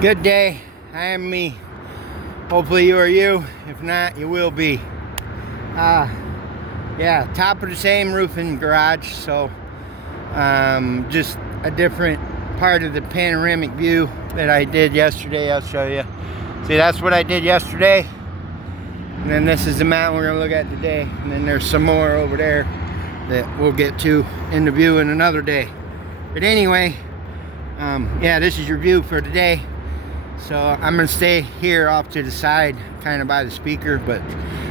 Good day. I am me. Hopefully you are you. If not, you will be. Yeah, top of the same roofing garage. So, just a different part of the panoramic view that I did yesterday. I'll show you. See, that's what I did yesterday. And then this is the mountain we're gonna look at today. And then there's some more over there that we'll get to in the view in another day. But anyway, yeah, this is your view for today. So I'm gonna stay here off to the side, kind of by the speaker, but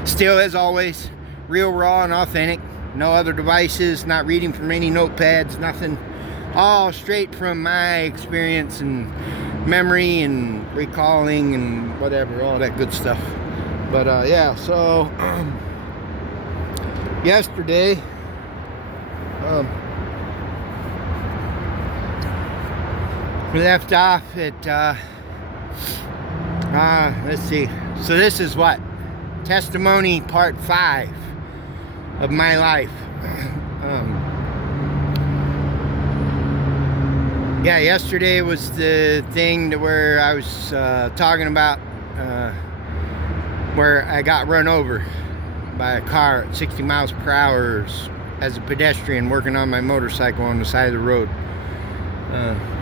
still, as always, real, raw, and authentic. No other devices, not reading from any notepads, nothing. All straight from my experience and memory and recalling and whatever, all that good stuff. But yeah, so yesterday, we left off at let's see. So this is what? Testimony part 5 of my life. Yeah, yesterday was the thing to where I was talking about where I got run over by a car at 60 miles per hour as a pedestrian working on my motorcycle on the side of the road.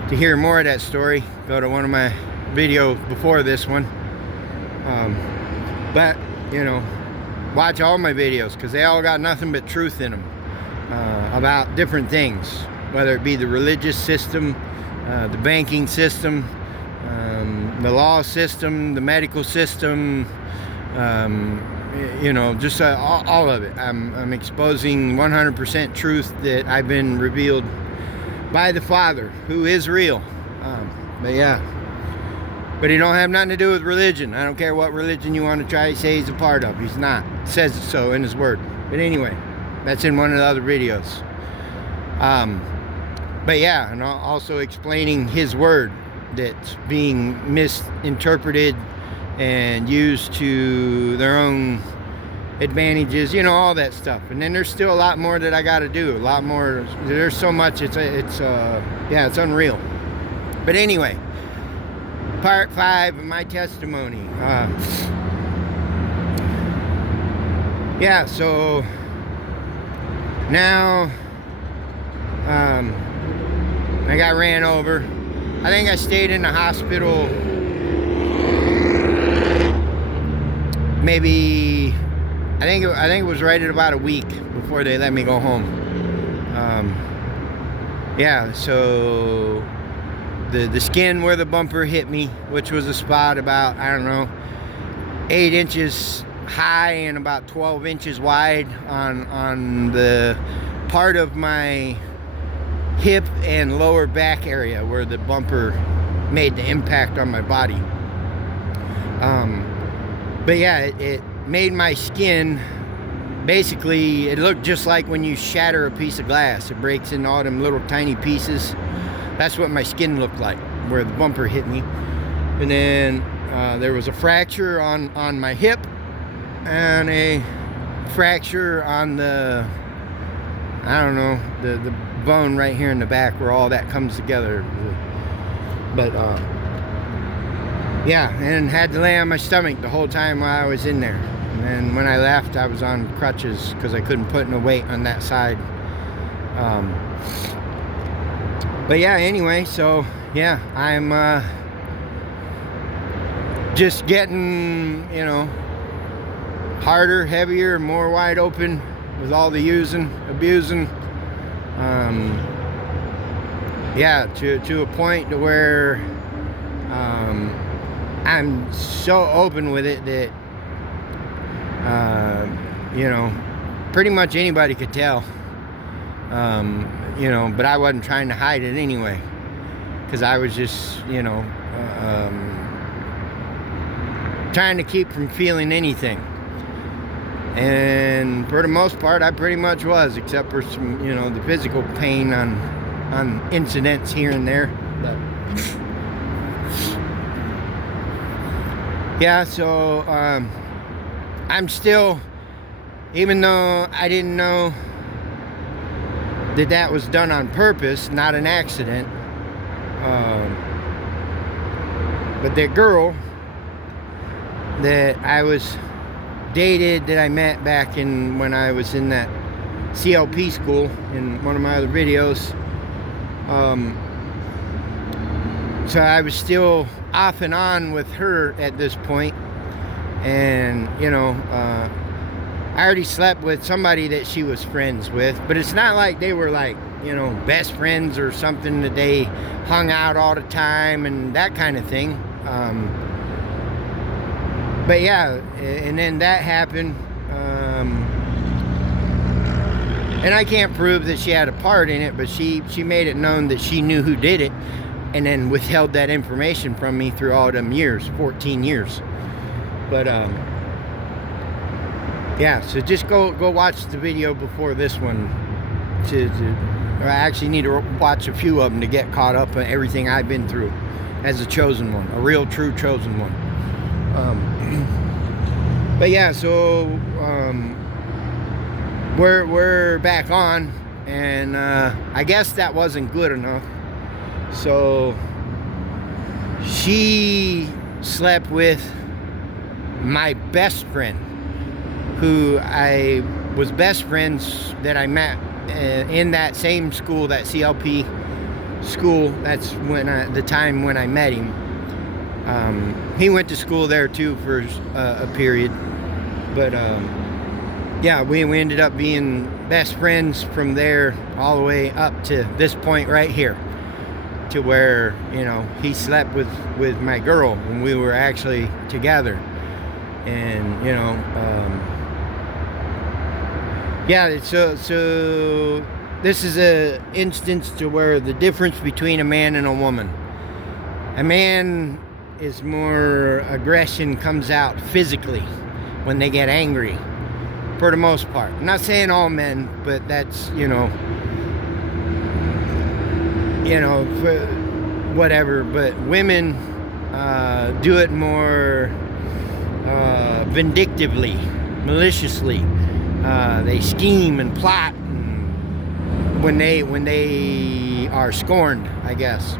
To hear more of that story, go to one of my videos before this one. But, you know, watch all my videos because they all got nothing but truth in them about different things, whether it be the religious system, the banking system, the law system, the medical system, you know, just all of it. I'm exposing 100% truth that I've been revealed by the Father, who is real. But yeah, but he don't have nothing to do with religion. I don't care what religion you want to try to say he's a part of. He's not. It says so in his word. But anyway, that's in one of the other videos. But yeah, and also explaining his word that's being misinterpreted and used to their own advantages, you know, all that stuff. And then there's still a lot more that I got to do. A lot more. There's so much. Yeah, it's unreal. But anyway, part 5 of my testimony. Yeah, so now I got ran over. I think I stayed in the hospital maybe, I think it was right at about a week before they let me go home. Yeah, so the skin where the bumper hit me, which was a spot about, I don't know, 8 inches high and about 12 inches wide on the part of my hip and lower back area where the bumper made the impact on my body. But yeah, it made my skin, basically, it looked just like when you shatter a piece of glass. It breaks into all them little tiny pieces. That's what my skin looked like, where the bumper hit me. And then there was a fracture on my hip and a fracture on the, I don't know, the bone right here in the back where all that comes together. But yeah, and had to lay on my stomach the whole time while I was in there. And then when I left, I was on crutches because I couldn't put no weight on that side. But yeah, anyway, so yeah, I'm just getting, you know, harder, heavier, more wide open with all the using, abusing. Yeah, to a point to where I'm so open with it that you know, pretty much anybody could tell. You know, but I wasn't trying to hide it anyway, because I was just, you know, trying to keep from feeling anything. And for the most part, I pretty much was, except for some, you know, the physical pain on incidents here and there. But yeah, so I'm still, even though I didn't know that was done on purpose, not an accident, But the girl that I was dated, that I met back in when I was in that CLP school in one of my other videos, so I was still off and on with her at this point. And you know, I already slept with somebody that she was friends with, but it's not like they were like, you know, best friends or something, that they hung out all the time and that kind of thing. But yeah, and then that happened, and I can't prove that she had a part in it, but she made it known that she knew who did it, and then withheld that information from me through all them years, 14 years. But yeah, so just go watch the video before this one. I actually need to watch a few of them to get caught up on everything I've been through as a chosen one, a real true chosen one. But yeah, so we're back on, and I guess that wasn't good enough. So she slept with my best friend, who I was best friends that I met in that same school, that CLP school. That's when the time when I met him. He went to school there too for a period, but yeah, we ended up being best friends from there all the way up to this point right here, to where, you know, he slept with my girl when we were actually together. And you know, yeah, so this is a instance to where the difference between a man and a woman. A man is more, aggression comes out physically when they get angry, for the most part. I'm not saying all men, but that's, you know, for whatever. But women do it more vindictively, maliciously. They scheme and plot when they are scorned, I guess,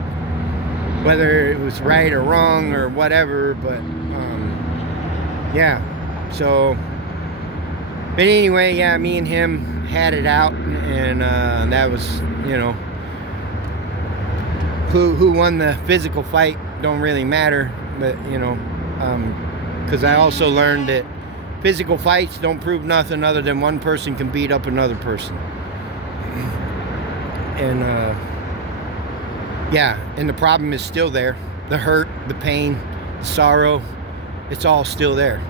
whether it was right or wrong or whatever. But yeah, so but anyway, yeah, me and him had it out, and that was, you know, who won the physical fight don't really matter. But you know, because I also learned that physical fights don't prove nothing other than one person can beat up another person. And yeah, and the problem is still there. The hurt, the pain, the sorrow, it's all still there.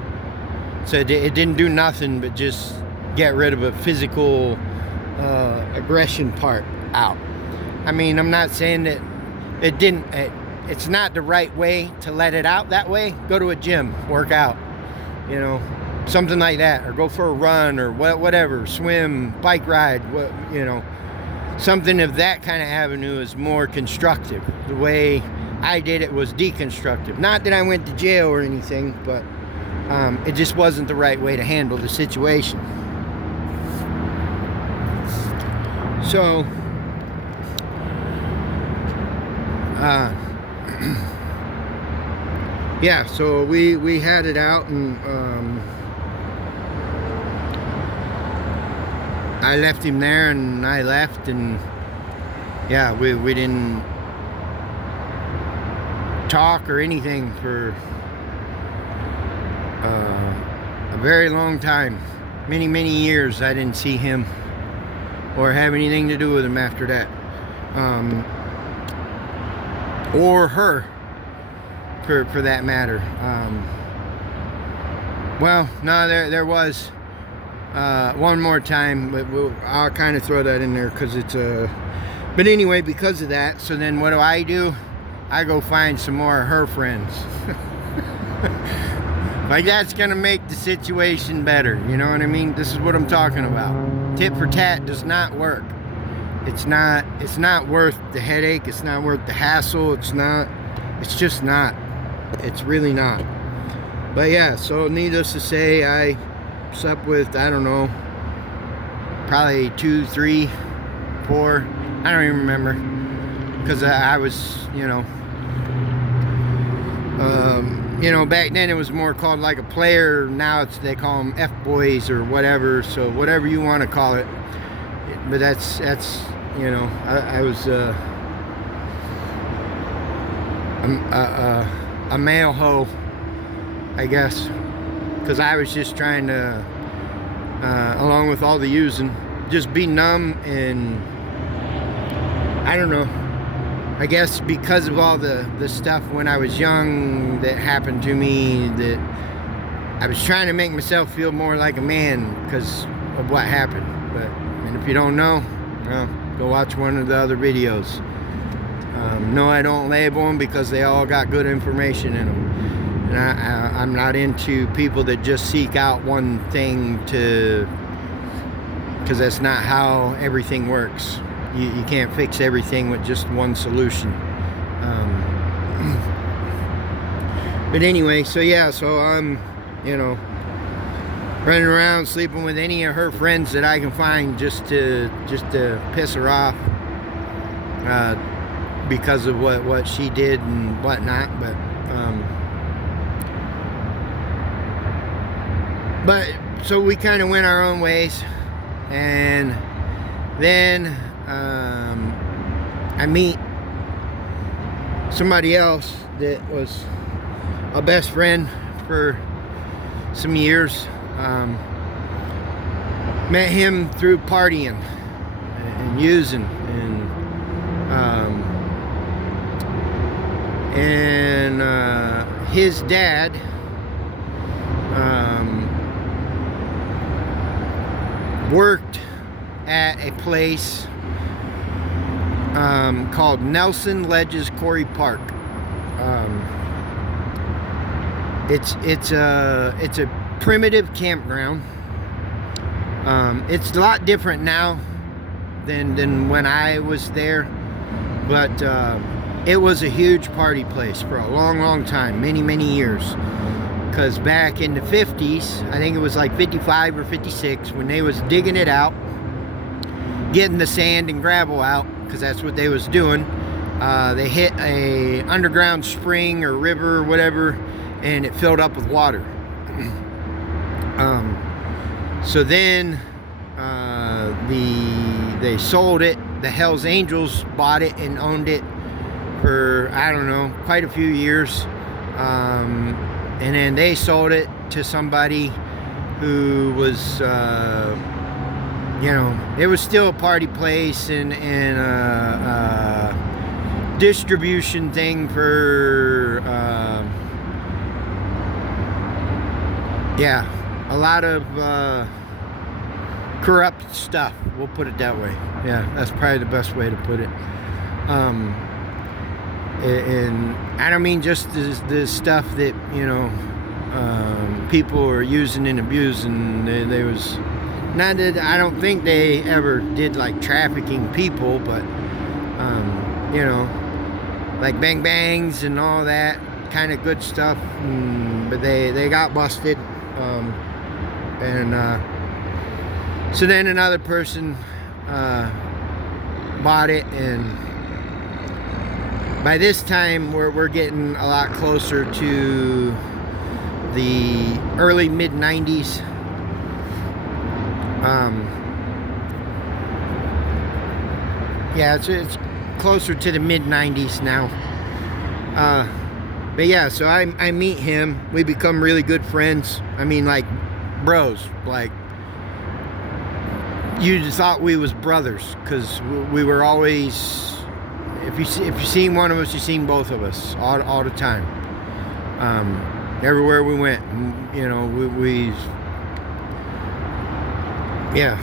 So it didn't do nothing but just get rid of a physical aggression part out. I mean, I'm not saying that it didn't, it's not the right way to let it out that way. Go to a gym, work out, you know, something like that, or go for a run, or whatever, swim, bike ride, you know, something of that kind of avenue is more constructive. The way I did it was deconstructive. Not that I went to jail or anything, but it just wasn't the right way to handle the situation. So yeah, so we had it out, and I left him there, and I left, and yeah, we didn't talk or anything for a very long time. Many years I didn't see him or have anything to do with him after that, or her, for that matter. Well, no, there was one more time, but I'll kind of throw that in there because it's but anyway, because of that, so then what do? I go find some more of her friends. Like, that's gonna make the situation better, you know what I mean? This is what I'm talking about. Tit for tat does not work. It's not worth the headache. It's not worth the hassle. It's just not. It's really not. But yeah, so needless to say, I slept with, I don't know, probably 2, 3, 4, I don't even remember, because I was, you know, You know, back then it was more called like a player. Now they call them F-boys or whatever. So whatever you want to call it. But that's you know, I was a male hoe, I guess, because I was just trying to, along with all the using, just be numb. And I don't know, I guess because of all the stuff when I was young that happened to me, that I was trying to make myself feel more like a man because of what happened. But, and if you don't know, well, go watch one of the other videos. No, I don't label them because they all got good information in them. And I'm not into people that just seek out one thing to, because that's not how everything works. You can't fix everything with just one solution. But anyway, so yeah, so I'm, you know, running around sleeping with any of her friends that I can find just to piss her off, because of what she did and whatnot. But so we kind of went our own ways, and then I meet somebody else that was a best friend for some years. Met him through partying and using, and his dad worked at a place called Nelson Ledges Quarry Park. It's a primitive campground. It's a lot different now than when I was there, but it was a huge party place for a long time, many years. Because back in the 50s, I think it was like 55 or 56, when they was digging it out, getting the sand and gravel out, because that's what they was doing, they hit a underground spring or river or whatever, and it filled up with water. So then they sold it. The Hells Angels bought it and owned it for, I don't know, quite a few years. And then they sold it to somebody who was, you know, it was still a party place and a distribution thing for, yeah, a lot of corrupt stuff, we'll put it that way. Yeah, that's probably the best way to put it. And I don't mean just the stuff that, you know, people are using and abusing. There was not that, I don't think they ever did like trafficking people, but you know, like bang bangs and all that kind of good stuff. But they got busted. So then another person bought it, and by this time we're getting a lot closer to the early mid-90s. Yeah, it's closer to the mid-90s now. But yeah, so I meet him. We become really good friends. I mean, like bros. Like, you just thought we was brothers, because we were always, if you seen one of us, you seen both of us all the time. Everywhere we went, you know, we yeah.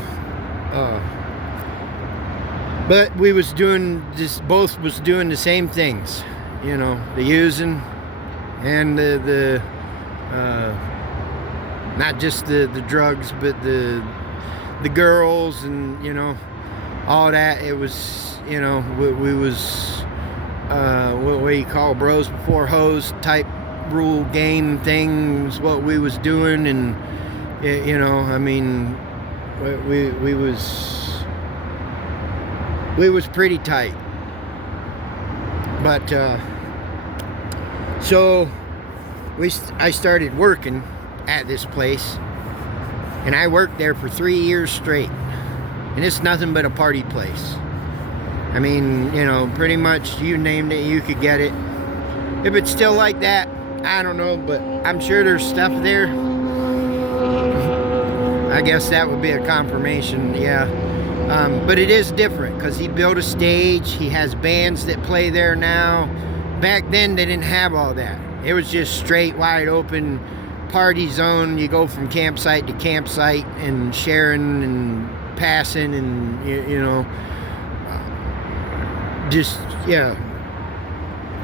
But we was doing this, both was doing the same things, you know, the using and the not just the drugs, but the girls, and, you know, all that. It was, you know, we was what you call bros before hoes type rule game thing was what we was doing. And you know, I mean, we was pretty tight. But so I started working at this place, and I worked there for 3 years straight, and it's nothing but a party place. I mean, you know, pretty much you named it, you could get it. If it's still like that, I don't know, but I'm sure there's stuff there. I guess that would be a confirmation, yeah. But it is different because he built a stage. He has bands that play there now. Back then, they didn't have all that. It was just straight, wide open party zone. You go from campsite to campsite and sharing and passing and, you know, just, yeah,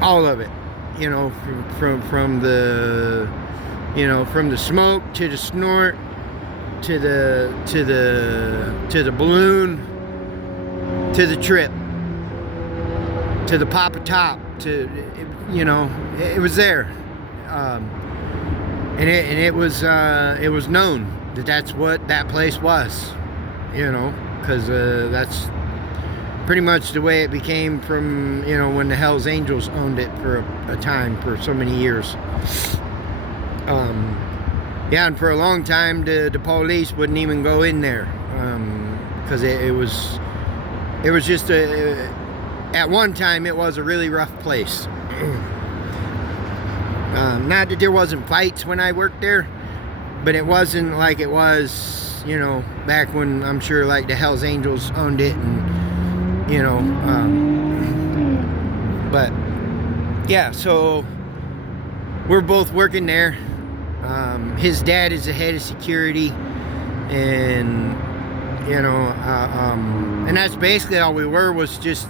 all of it. You know, from the, you know, from the smoke to the snort to the balloon to the trip to the pop a top to, you know, it was there, and it was known that that's what that place was, you know, because that's pretty much the way it became from, you know, when the Hells Angels owned it for a time, for so many years. Yeah, and for a long time, the police wouldn't even go in there, because it was just at one time, it was a really rough place. Not that there wasn't fights when I worked there, but it wasn't like it was, you know, back when, I'm sure, like the Hells Angels owned it, and, you know, but yeah, so we're both working there. His dad is the head of security, and, you know, and that's basically all we were, was just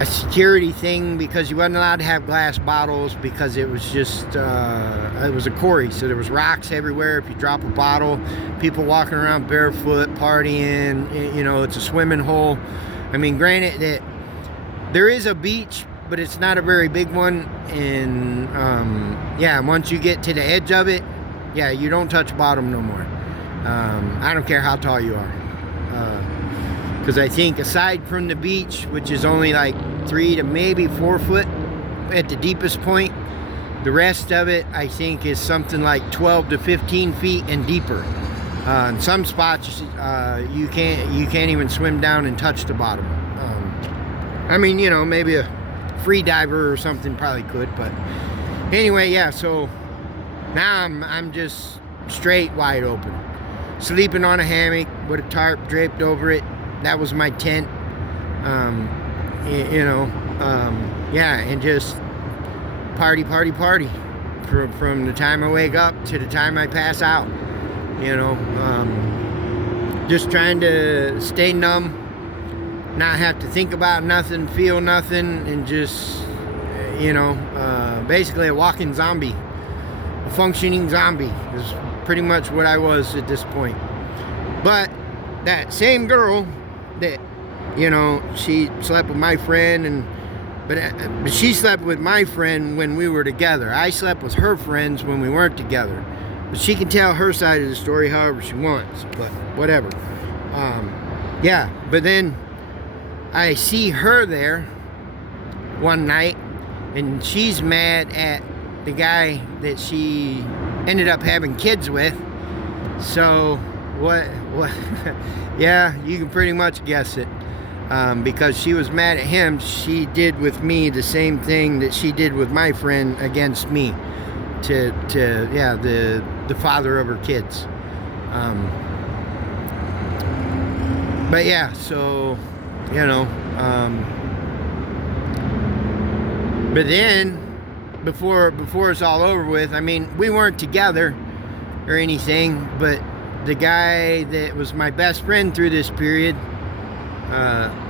a security thing, because you wasn't allowed to have glass bottles, because it was just, it was a quarry, so there was rocks everywhere. If you drop a bottle, people walking around barefoot, partying, you know, it's a swimming hole. I mean, granted that there is a beach, but it's not a very big one, and, yeah, once you get to the edge of it, yeah, you don't touch bottom no more. I don't care how tall you are. Because I think aside from the beach, which is only like 3 to maybe 4 foot at the deepest point, the rest of it, I think, is something like 12 to 15 feet and deeper. In some spots, you can't even swim down and touch the bottom. I mean, you know, maybe a free diver or something probably could, but anyway, yeah, so now I'm just straight wide open, sleeping on a hammock with a tarp draped over it. That was my tent. You know, yeah, and just party from the time I wake up to the time I pass out, you know. Just trying to stay numb, not have to think about nothing, feel nothing, and just, you know, basically a walking zombie, a functioning zombie is pretty much what I was at this point. But that same girl that, you know, she slept with my friend, but she slept with my friend when we were together. I slept with her friends when we weren't together. But she can tell her side of the story however she wants, but whatever. Yeah, but then I see her there one night, and she's mad at the guy that she ended up having kids with. So what yeah, you can pretty much guess it, because she was mad at him. She did with me the same thing that she did with my friend against me, to yeah, the father of her kids. But yeah, so, you know, but then before it's all over with, I mean, we weren't together or anything, but the guy that was my best friend through this period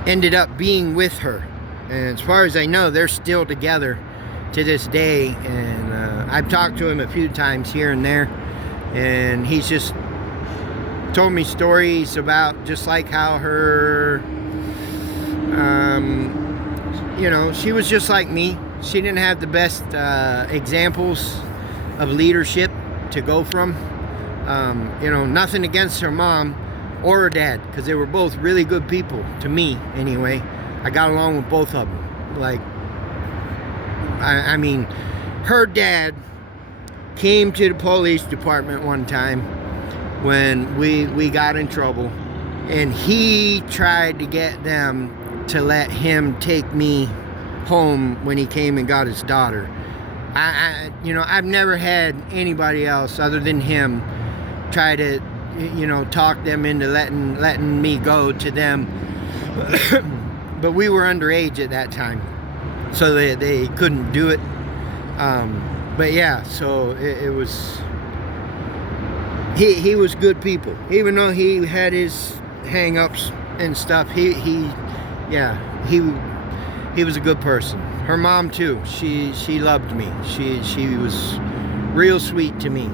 ended up being with her, and as far as I know, they're still together to this day. And I've talked to him a few times here and there, and he's just told me stories about just like how her, you know, she was just like me. She didn't have the best examples of leadership to go from. You know, nothing against her mom or her dad, because they were both really good people to me anyway. I got along with both of them. Like, I mean, her dad came to the police department one time when we got in trouble, and he tried to get them to let him take me home when he came and got his daughter. I've never had anybody else other than him try to, talk them into letting me go to them. But we were underage at that time, so they couldn't do it. But yeah, so it was. He was good people, even though he had his hang-ups and stuff. He was a good person. Her mom too. She loved me. She was real sweet to me.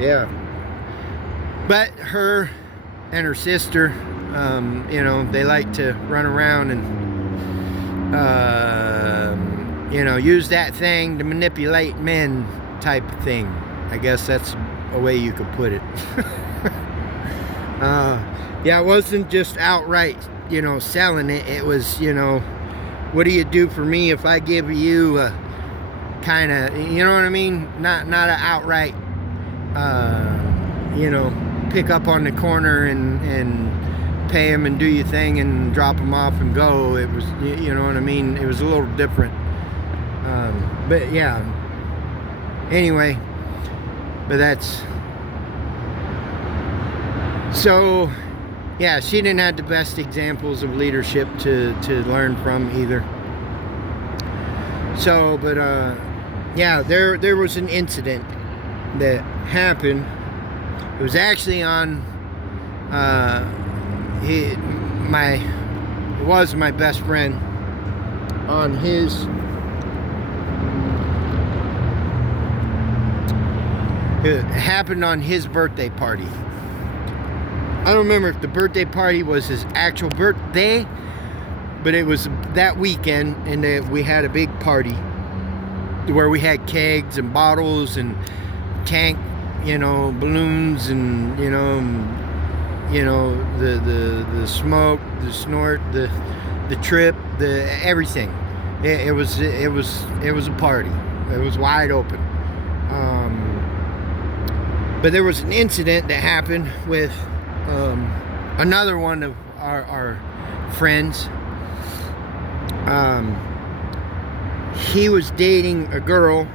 Yeah. But her and her sister, they like to run around and use that thing to manipulate men, type of thing. I guess that's a way you could put it. It wasn't just outright, selling it. It was, what do you do for me if I give you a kind of, you know what I mean? Not an outright, pick up on the corner and pay him and do your thing and drop him off and go. It was, you know what I mean? It was a little different. But yeah. Anyway, but that's, so yeah, she didn't have the best examples of leadership to learn from either. So, but yeah, there was an incident that happened. It was actually on my best friend on his. It happened on his birthday party. I don't remember if the birthday party was his actual birthday, but it was that weekend, and we had a big party where we had kegs and bottles and tank, balloons and the smoke, the snort, the trip, the everything. It was a party. It was wide open. But there was an incident that happened with another one of our friends. He was dating a girl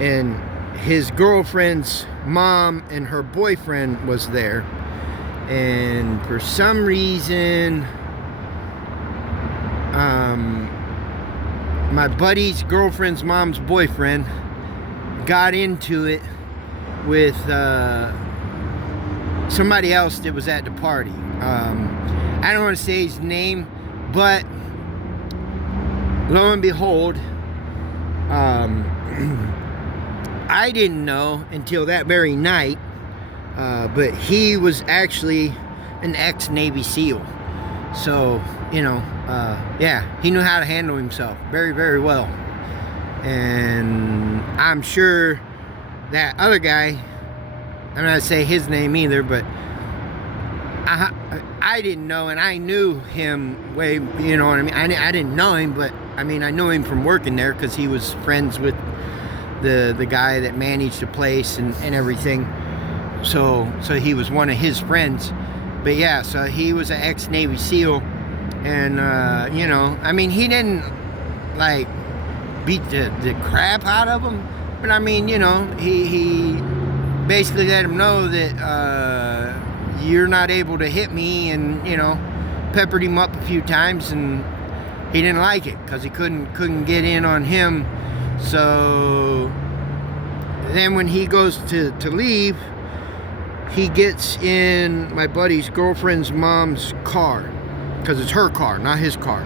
and his girlfriend's mom and her boyfriend was there. And for some reason, my buddy's girlfriend's mom's boyfriend got into it with somebody else that was at the party. I don't want to say his name, but lo and behold, I didn't know until that very night, but he was actually an ex-Navy SEAL. So, yeah, he knew how to handle himself very, very well. And I'm sure that other guy, I'm not going to say his name either, but I didn't know, and I knew him way, you know what I mean? I didn't know him, but I knew him from working there because he was friends with the guy that managed the place and everything. So he was one of his friends. But yeah, so he was an ex-Navy SEAL, and he didn't like beat the crap out of him, but he basically let him know that you're not able to hit me, and peppered him up a few times, and he didn't like it because he couldn't get in on him. So then when he goes to leave, he gets in my buddy's girlfriend's mom's car, because it's her car, not his car.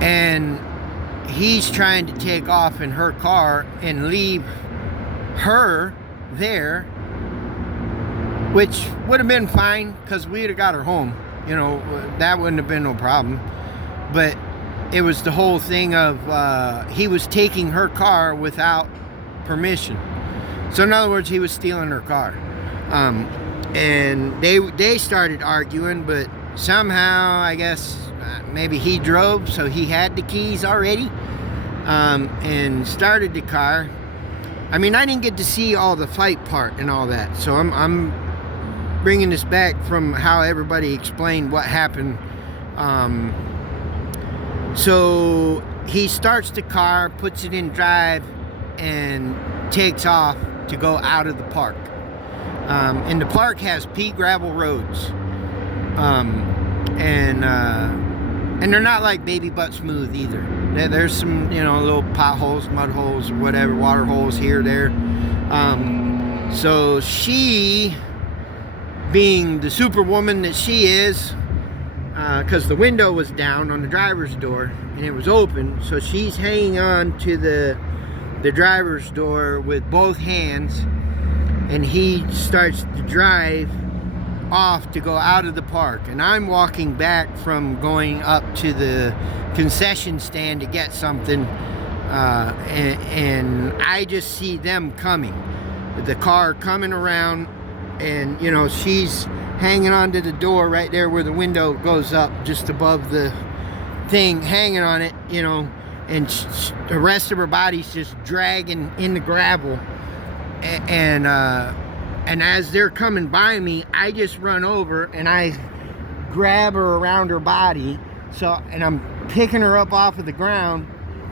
And he's trying to take off in her car and leave her there, which would have been fine because we'd have got her home. That wouldn't have been no problem. But it was the whole thing of he was taking her car without permission. So in other words, he was stealing her car. And they started arguing, but somehow, I guess, maybe he drove, so he had the keys already, and started the car. I mean, I didn't get to see all the fight part and all that, so I'm bringing this back from how everybody explained what happened. So he starts the car, puts it in drive, and takes off to go out of the park. And the park has pea gravel roads, and they're not like baby butt smooth either. There's some, you know, little potholes, mud holes, whatever, water holes here, there. So she, being the superwoman that she is, because the window was down on the driver's door and it was open, so she's hanging on to the driver's door with both hands, and he starts to drive off to go out of the park, and I'm walking back from going up to the concession stand to get something, and I just see them coming, the car coming around, and you know, she's hanging onto the door right there where the window goes up just above the thing, hanging on it, you know, and the rest of her body's just dragging in the gravel, and as they're coming by me, I just run over and I grab her around her body, and I'm picking her up off of the ground,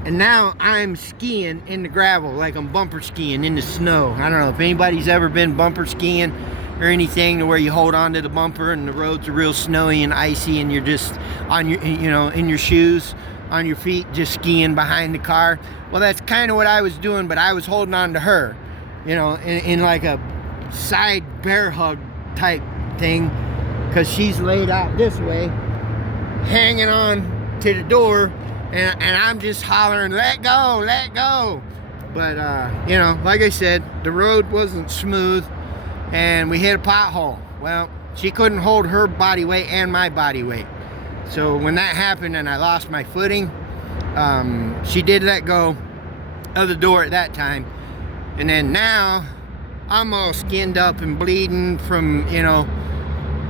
and now I'm skiing in the gravel, like I'm bumper skiing in the snow. I don't know if anybody's ever been bumper skiing or anything, to where you hold on to the bumper and the roads are real snowy and icy, and you're just on your, you know, in your shoes, on your feet, just skiing behind the car. Well, that's kind of what I was doing, but I was holding on to her, you know, in like a side bear hug type thing, because she's laid out this way, hanging on to the door, and I'm just hollering, let go, let go. But you know, like I said, the road wasn't smooth, and we hit a pothole. Well, she couldn't hold her body weight and my body weight, so when that happened and I lost my footing, she did let go of the door at that time. And then now I'm all skinned up and bleeding from, you know,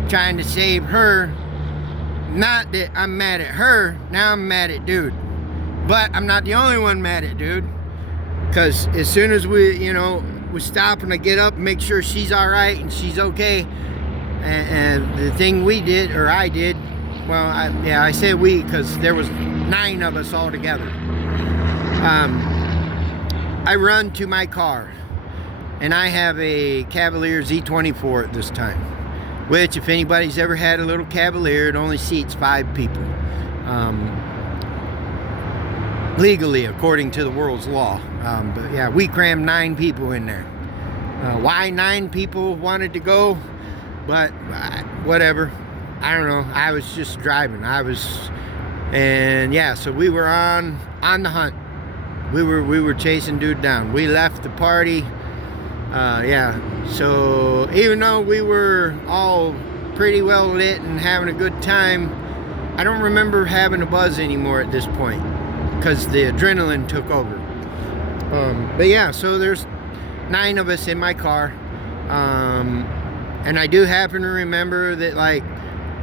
trying to save her. Not that I'm mad at her, now I'm mad at dude. But I'm not the only one mad at dude, because as soon as we, you know, we stop and I get up and make sure she's all right and she's okay, and the thing we did, or I did, well, I say we because there was 9 of us all together. I run to my car, and I have a Cavalier Z24 at this time, which, if anybody's ever had a little Cavalier, it only seats 5 people, legally, according to the world's law. But yeah, we crammed 9 people in there. Why 9 people wanted to go, but whatever, I don't know. I was just driving. And yeah, so we were on the hunt. We were chasing dude down. We left the party. Yeah, so even though we were all pretty well lit and having a good time, I don't remember having a buzz anymore at this point, because the adrenaline took over. But yeah, so there's 9 of us in my car, and I do happen to remember that, like,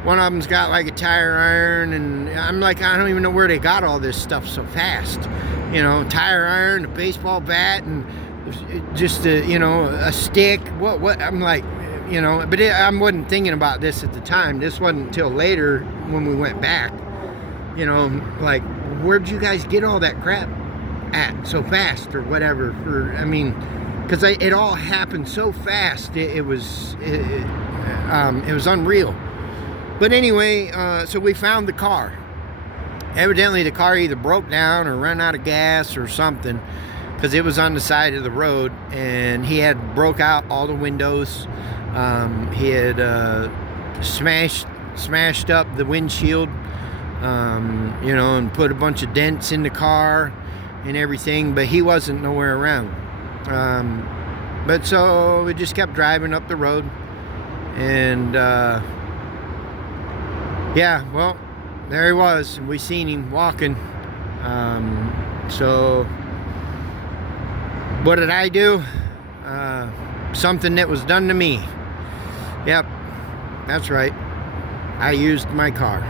one of them's got like a tire iron, and I'm like, I don't even know where they got all this stuff so fast. You know, tire iron, a baseball bat, and just a, you know, a stick. What? I'm like, you know, but I wasn't thinking about this at the time. This wasn't until later when we went back. You know, like, where'd you guys get all that crap at so fast, or whatever? I mean, because it all happened so fast. It was unreal. But anyway, so we found the car. Evidently the car either broke down or ran out of gas or something, because it was on the side of the road, and he had broke out all the windows. He had smashed up the windshield, you know, and put a bunch of dents in the car and everything, but he wasn't nowhere around. But so we just kept driving up the road, and yeah, well, there he was, and we seen him walking. So what did I do? Something that was done to me. Yep, that's right. I used my car.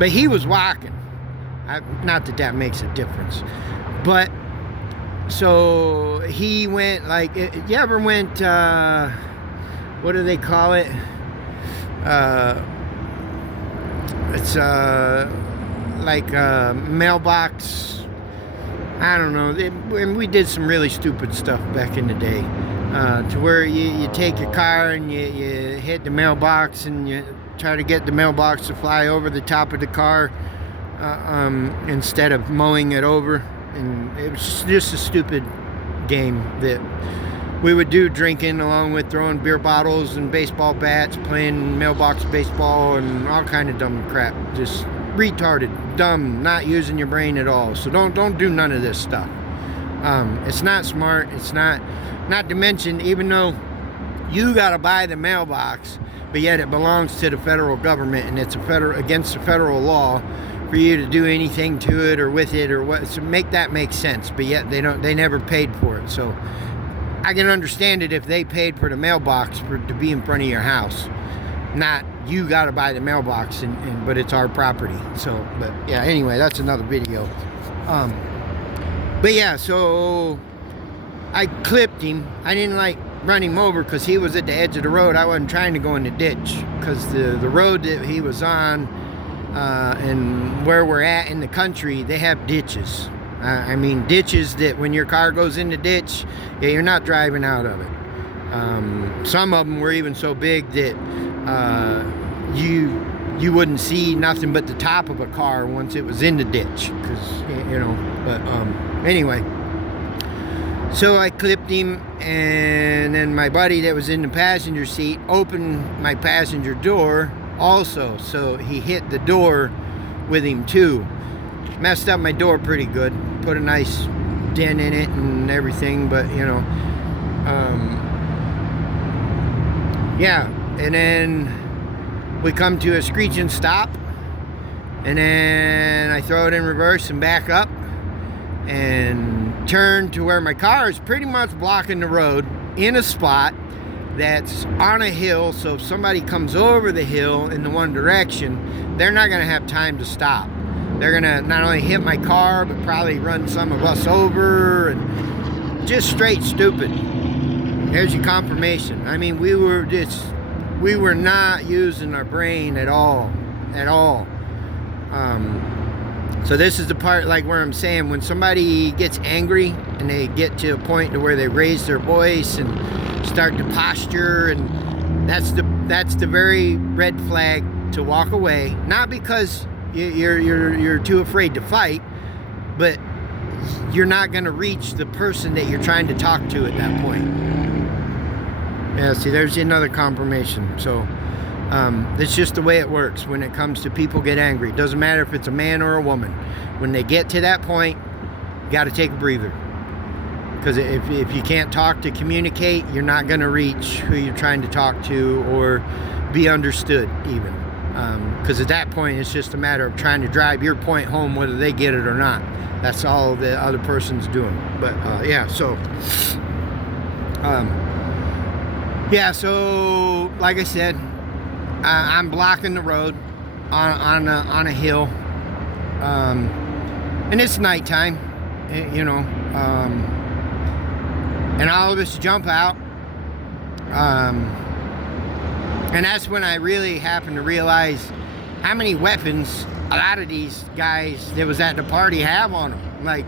But he was walking. Not that that makes a difference. But, so he went like, you ever went, what do they call it? It's like a mailbox. I don't know. And we did some really stupid stuff back in the day. To where you take your car and you hit the mailbox and you try to get the mailbox to fly over the top of the car instead of mowing it over. And it was just a stupid game that we would do, drinking along with throwing beer bottles and baseball bats, playing mailbox baseball and all kind of dumb crap. Just retarded, dumb, not using your brain at all. So don't do none of this stuff. It's not smart. It's not to mention, even though you got to buy the mailbox, but yet it belongs to the federal government and it's against the federal law for you to do anything to it or with it or what. So make that make sense. But yet they never paid for it. So I can understand it if they paid for the mailbox to be in front of your house. Not you got to buy the mailbox, but it's our property. So, but yeah, anyway, that's another video. But yeah, so I clipped him. I didn't like run him over because he was at the edge of the road. I wasn't trying to go in the ditch because the road that he was on and where we're at in the country, they have ditches. I mean, ditches that when your car goes in the ditch, yeah, you're not driving out of it. Some of them were even so big that you wouldn't see nothing but the top of a car once it was in the ditch, because but anyway, so I clipped him, and then my buddy that was in the passenger seat opened my passenger door also, so he hit the door with him too. Messed up my door pretty good, put a nice dent in it and everything, but yeah. And then we come to a screeching stop, and then I throw it in reverse and back up and turn to where my car is pretty much blocking the road in a spot that's on a hill. So if somebody comes over the hill in the one direction, they're not going to have time to stop. They're going to not only hit my car, but probably run some of us over, and just straight stupid. There's your confirmation. I mean, we were not using our brain at all. So this is the part, like, where I'm saying, when somebody gets angry and they get to a point to where they raise their voice and start to posture, and that's the very red flag to walk away. Not because you're too afraid to fight, but you're not going to reach the person that you're trying to talk to at that point. Yeah, see, there's another confirmation. So it's just the way it works when it comes to people get angry. It doesn't matter if it's a man or a woman. When they get to that point, you got to take a breather. Because if you can't talk to communicate, you're not going to reach who you're trying to talk to or be understood even. Because at that point, it's just a matter of trying to drive your point home, whether they get it or not. That's all the other person's doing. But yeah, so yeah, so like I said, I'm blocking the road on a hill, and it's nighttime, and all of us jump out, and that's when I really happened to realize how many weapons a lot of these guys that was at the party have on them. Like,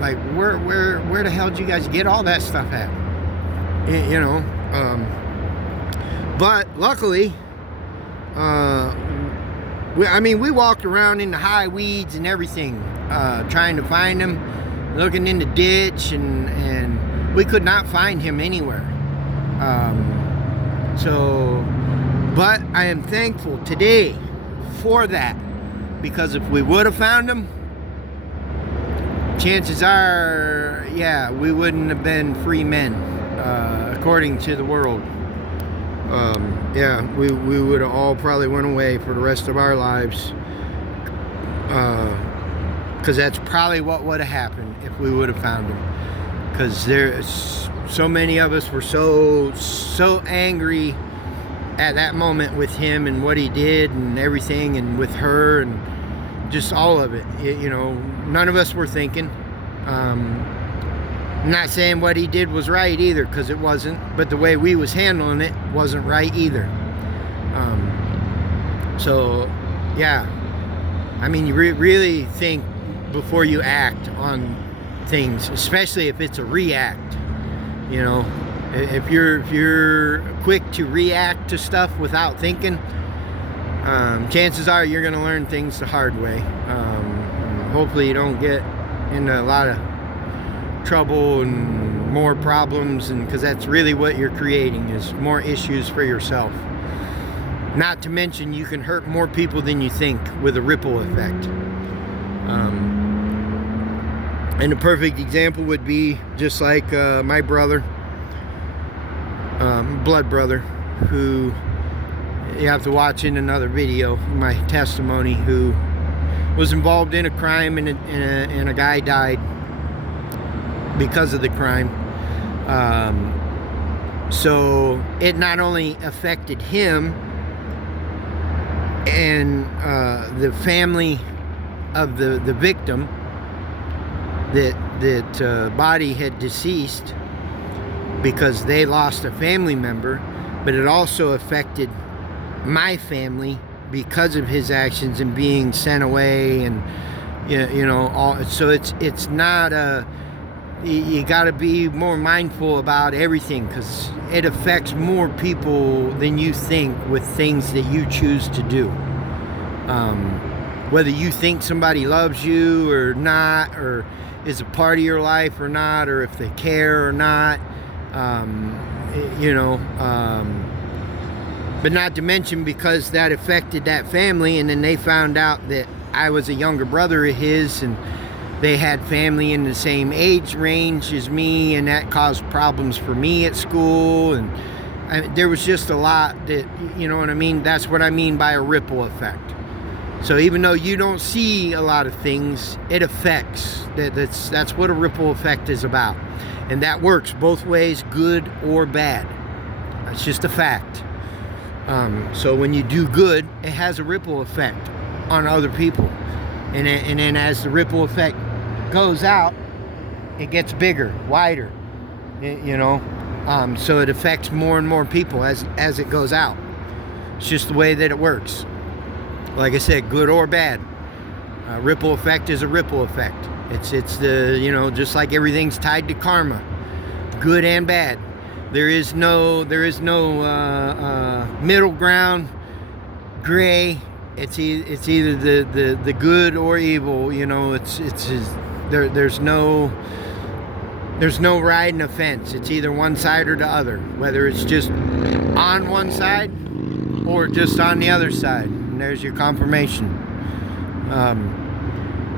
like where the hell did you guys get all that stuff at? But luckily, we walked around in the high weeds and everything, trying to find him, looking in the ditch, and we could not find him anywhere. But I am thankful today for that, because if we would have found him, chances are, yeah, we wouldn't have been free men, according to the world. Yeah, we would have all probably went away for the rest of our lives, because that's probably what would have happened if we would have found him. Because there's so many of us were so angry at that moment with him and what he did and everything, and with her and just all of it. You know, none of us were thinking. I'm not saying what he did was right either, because it wasn't, but the way we was handling it wasn't right either. So yeah, I mean, you really think before you act on things, especially if it's a react. You know, if you're quick to react to stuff without thinking, chances are you're going to learn things the hard way. Hopefully you don't get into a lot of trouble and more problems, and because that's really what you're creating, is more issues for yourself. Not to mention, you can hurt more people than you think with a ripple effect. And a perfect example would be just like my brother, blood brother, who you have to watch in another video, my testimony, who was involved in a crime, and a guy died because of the crime. So it not only affected him and the family of the victim, that body had deceased because they lost a family member, but it also affected my family because of his actions and being sent away, and you know, all. So it's not a, you got to be more mindful about everything, because it affects more people than you think with things that you choose to do. Whether you think somebody loves you or not, or is a part of your life or not, or if they care or not, you know, but not to mention, because that affected that family, and then they found out that I was a younger brother of his, and they had family in the same age range as me, and that caused problems for me at school, and there was just a lot that, you know what I mean? That's what I mean by a ripple effect. So even though you don't see a lot of things, it affects. That's what a ripple effect is about. And that works both ways, good or bad. It's just a fact. So when you do good, it has a ripple effect on other people. And then as the ripple effect goes out, it gets bigger, wider, you know. So it affects more and more people as it goes out. It's just the way that it works. Like I said, good or bad. Ripple effect is a ripple effect. It's the, you know, just like everything's tied to karma, good and bad. There is no middle ground, gray. It's either the good or evil. You know, there's no riding a fence. It's either one side or the other. Whether it's just on one side or just on the other side. And there's your confirmation.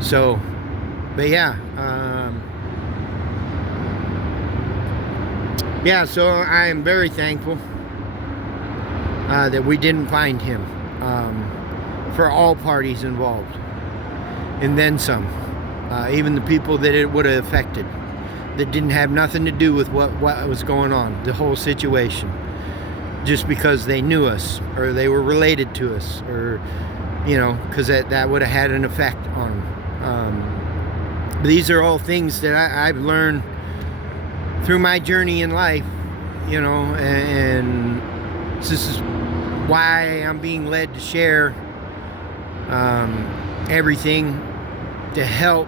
So, but yeah. Yeah, so I am very thankful that we didn't find him, for all parties involved, and then some, even the people that it would have affected, that didn't have nothing to do with what was going on, the whole situation, just because they knew us, or they were related to us, or, you know, because that would have had an effect on them. These are all things that I've learned through my journey in life, you know, and this is why I'm being led to share everything, to help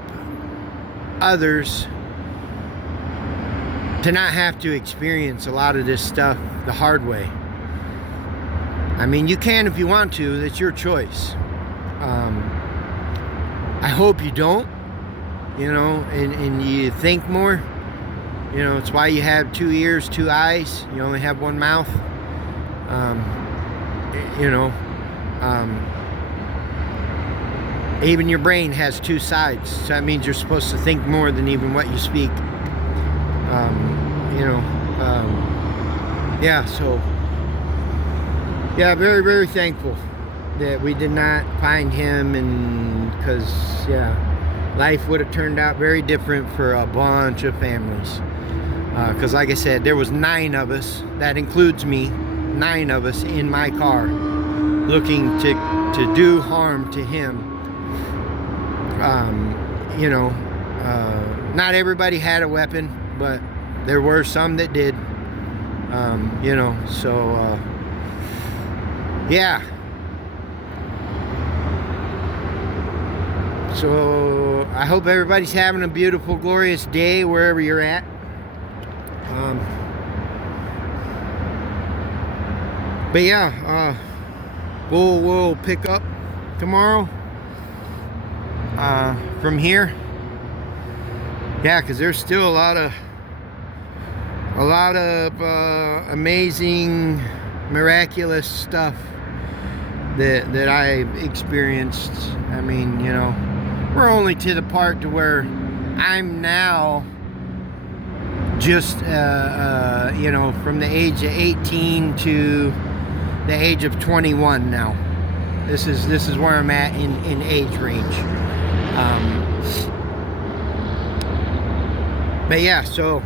others to not have to experience a lot of this stuff the hard way. I mean, you can if you want to, that's your choice. I hope you don't, you know, and you think more. You know, it's why you have 2 ears, 2 eyes. You only have 1 mouth. You know, even your brain has 2 sides. So that means you're supposed to think more than even what you speak. You know, yeah, so, yeah, very, very thankful that we did not find him, and because, yeah, life would have turned out very different for a bunch of families. Because like I said, there was 9 of us. That includes me. 9 of us in my car looking to do harm to him. You know, not everybody had a weapon, but there were some that did. You know, so yeah. So I hope everybody's having a beautiful, glorious day wherever you're at. But yeah, we'll pick up tomorrow from here. Yeah, because there's still a lot of amazing, miraculous stuff that I experienced. I mean, you know, we're only to the part to where I'm now just you know, from the age of 18 to the age of 21 now. This is where I'm at in age range. But yeah, so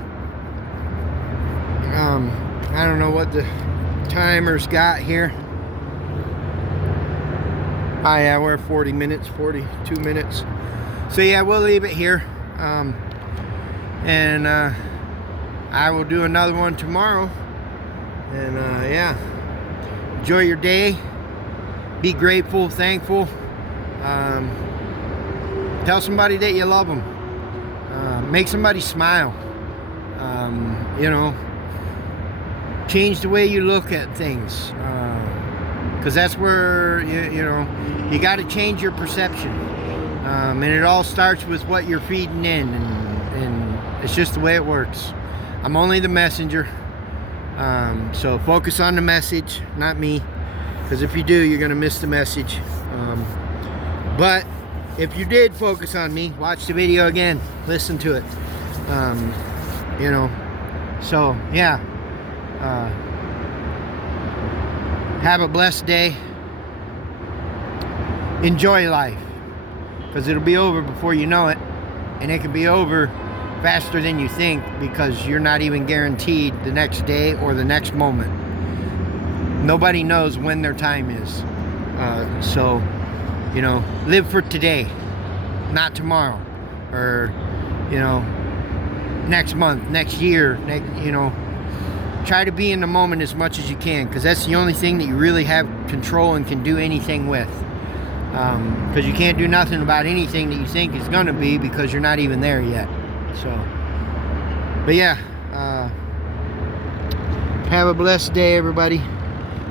I don't know what the timer's got here. Oh yeah, we're 42 minutes. So yeah, we'll leave it here. And I will do another one tomorrow. And yeah, enjoy your day. Be grateful, thankful. Tell somebody that you love them. Make somebody smile. You know, change the way you look at things. Because that's where, you know, you got to change your perception. And it all starts with what you're feeding in. And it's just the way it works. I'm only the messenger. So focus on the message, not me. Because if you do, you're going to miss the message. But if you did focus on me, watch the video again. Listen to it. You know. So, yeah. Have a blessed day. Enjoy life. Because it'll be over before you know it. And it can be over faster than you think, because you're not even guaranteed the next day or the next moment. Nobody knows when their time is. So, you know, live for today, not tomorrow, or, you know, next month, next year, you know. Try to be in the moment as much as you can, because that's the only thing that you really have control and can do anything with. Because you can't do nothing about anything that you think is going to be, because you're not even there yet. So, but yeah, have a blessed day, everybody.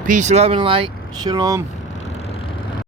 Peace, love, and light. Shalom.